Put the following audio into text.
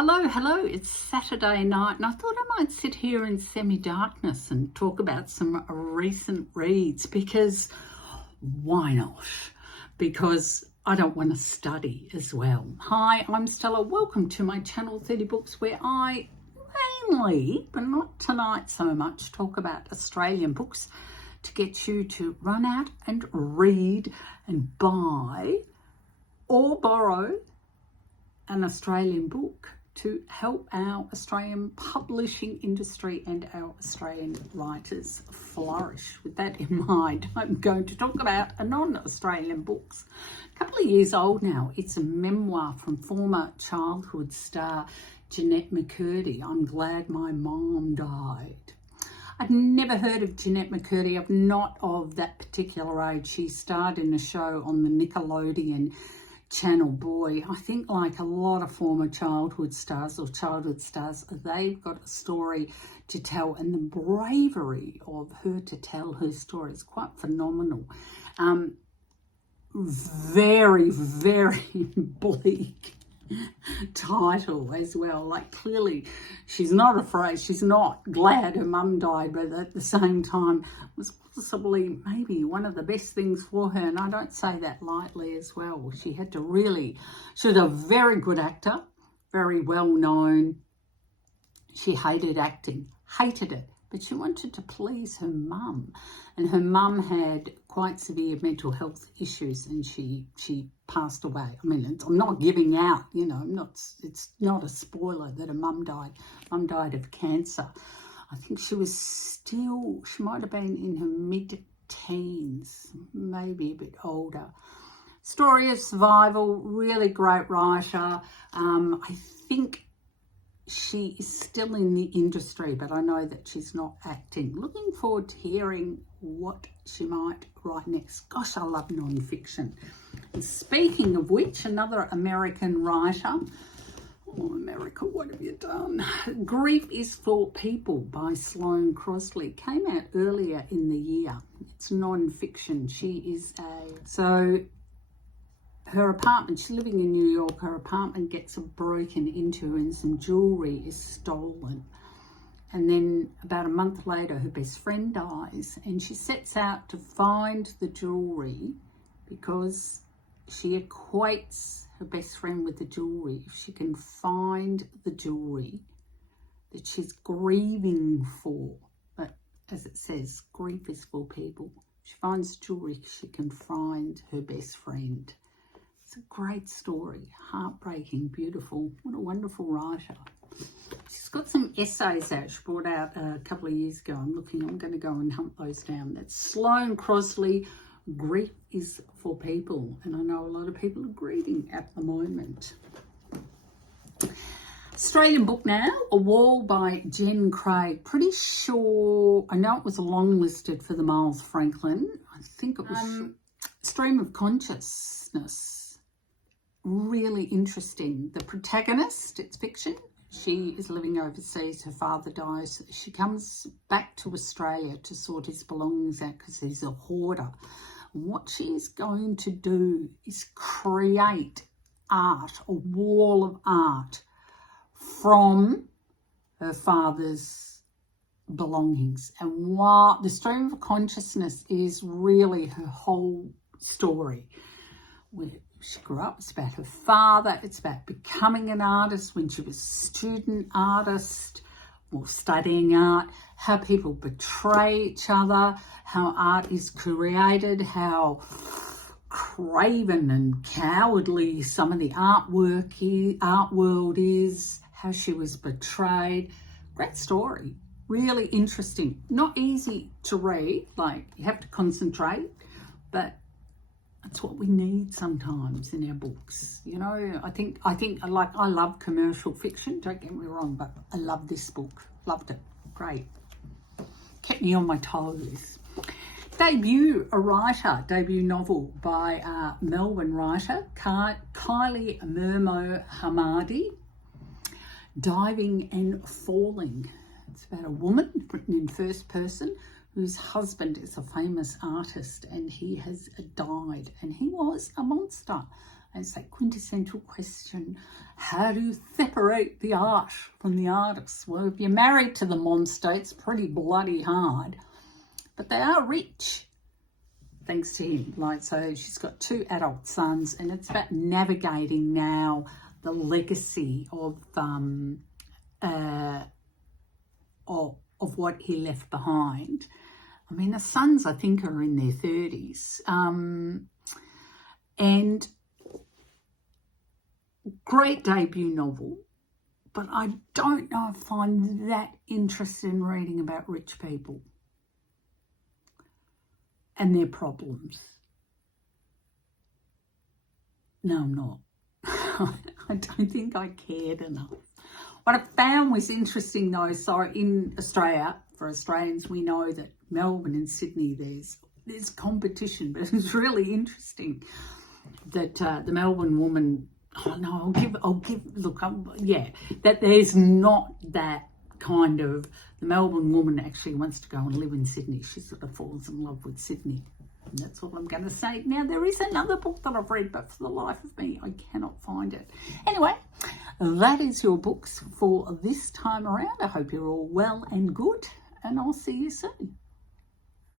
Hello, it's Saturday night and I thought I might sit here in semi-darkness and talk about some recent reads because why not? Because I don't want to study as well. Hi, I'm Stella. Welcome to my channel 30 Books where I mainly, but not tonight so much, talk about Australian books to get you to run out and read and buy or borrow an Australian book to help our Australian publishing industry and our Australian writers flourish. With that in mind, I'm going to talk about a non-Australian books. A couple of years old now. It's a memoir from former childhood star Jeanette McCurdy. I'm glad my mom died. I'd never heard of Jeanette McCurdy. I'm not of that particular age. She starred in a show on the Nickelodeon channel. Boy, I think like a lot of former childhood stars, they've got a story to tell, and the bravery of her to tell her story is quite phenomenal. Very bleak title as well. Like, clearly she's not afraid, she's not glad her mum died, but at the same time was possibly maybe one of the best things for her, and I don't say that lightly as well. She was a very good actor, very well known. She hated acting, hated it, but she wanted to please her mum, and her mum had quite severe mental health issues, and she passed away. I mean, I'm not giving out, it's not a spoiler that her mum died. Mum died of cancer. I think she might have been in her mid-teens, maybe a bit older. Story of survival, really great writer. I think she is still in the industry, but I know that she's not acting. Looking forward to hearing what she might write next. Gosh, I love non-fiction. And speaking of which, another American writer. Oh, America, what have you done? Grief is for People by Sloane Crosley. Came out earlier in the year. It's non-fiction. Her apartment, she's living in New York, her apartment gets broken into and some jewellery is stolen. And then about a month later, her best friend dies, and she sets out to find the jewellery because she equates her best friend with the jewellery. If she can find the jewellery that she's grieving for, but as it says, grief is for people. If she finds jewellery, she can find her best friend. It's a great story, heartbreaking, beautiful. What a wonderful writer. She's got some essays out she brought out a couple of years ago. I'm going to go and hunt those down. That's Sloane Crosley, Grief is for People. And I know a lot of people are grieving at the moment. Australian book now, A Wall by Jen Craig. Pretty sure, I know it was long listed for the Miles Franklin. I think it was Stream of Consciousness. Really interesting. The protagonist, it's fiction. She is living overseas. Her father dies. She comes back to Australia to sort his belongings out because he's a hoarder. What she's going to do is create art, a wall of art from her father's belongings. And while the stream of consciousness is really her whole story, where she grew up, it's about her father, it's about becoming an artist when she was a student artist or studying art, how people betray each other, how art is created, how craven and cowardly some of the art world is, how she was betrayed. Great story, really interesting. Not easy to read, like you have to concentrate, but that's what we need sometimes in our books. I think like, I love commercial fiction, don't get me wrong, but I love this book. Loved it. Great. Kept me on my toes. Debut novel by Melbourne writer Kylie Murmo Hamadi, Diving and Falling. It's about a woman, written in first person, whose husband is a famous artist and he has died, and he was a monster, It's that quintessential question, how do you separate the art from the artist? Well, if you're married to the monster, it's pretty bloody hard. But they are rich, thanks to him. Like, so she's got 2 adult sons, and it's about navigating now the legacy of what he left behind. I mean, the sons, I think, are in their 30s. And great debut novel, but I don't know if I'm that interested in reading about rich people and their problems. No, I'm not. I don't think I cared enough. What I found was interesting though, so in Australia, for Australians, we know that Melbourne and Sydney, there's competition, but it's really interesting that the Melbourne woman, that there's not that kind of, the Melbourne woman actually wants to go and live in Sydney. She sort of falls in love with Sydney. And that's all I'm going to say. Now, there is another book that I've read, but for the life of me, I cannot find it. Anyway, that is your books for this time around. I hope you're all well and good, and I'll see you soon.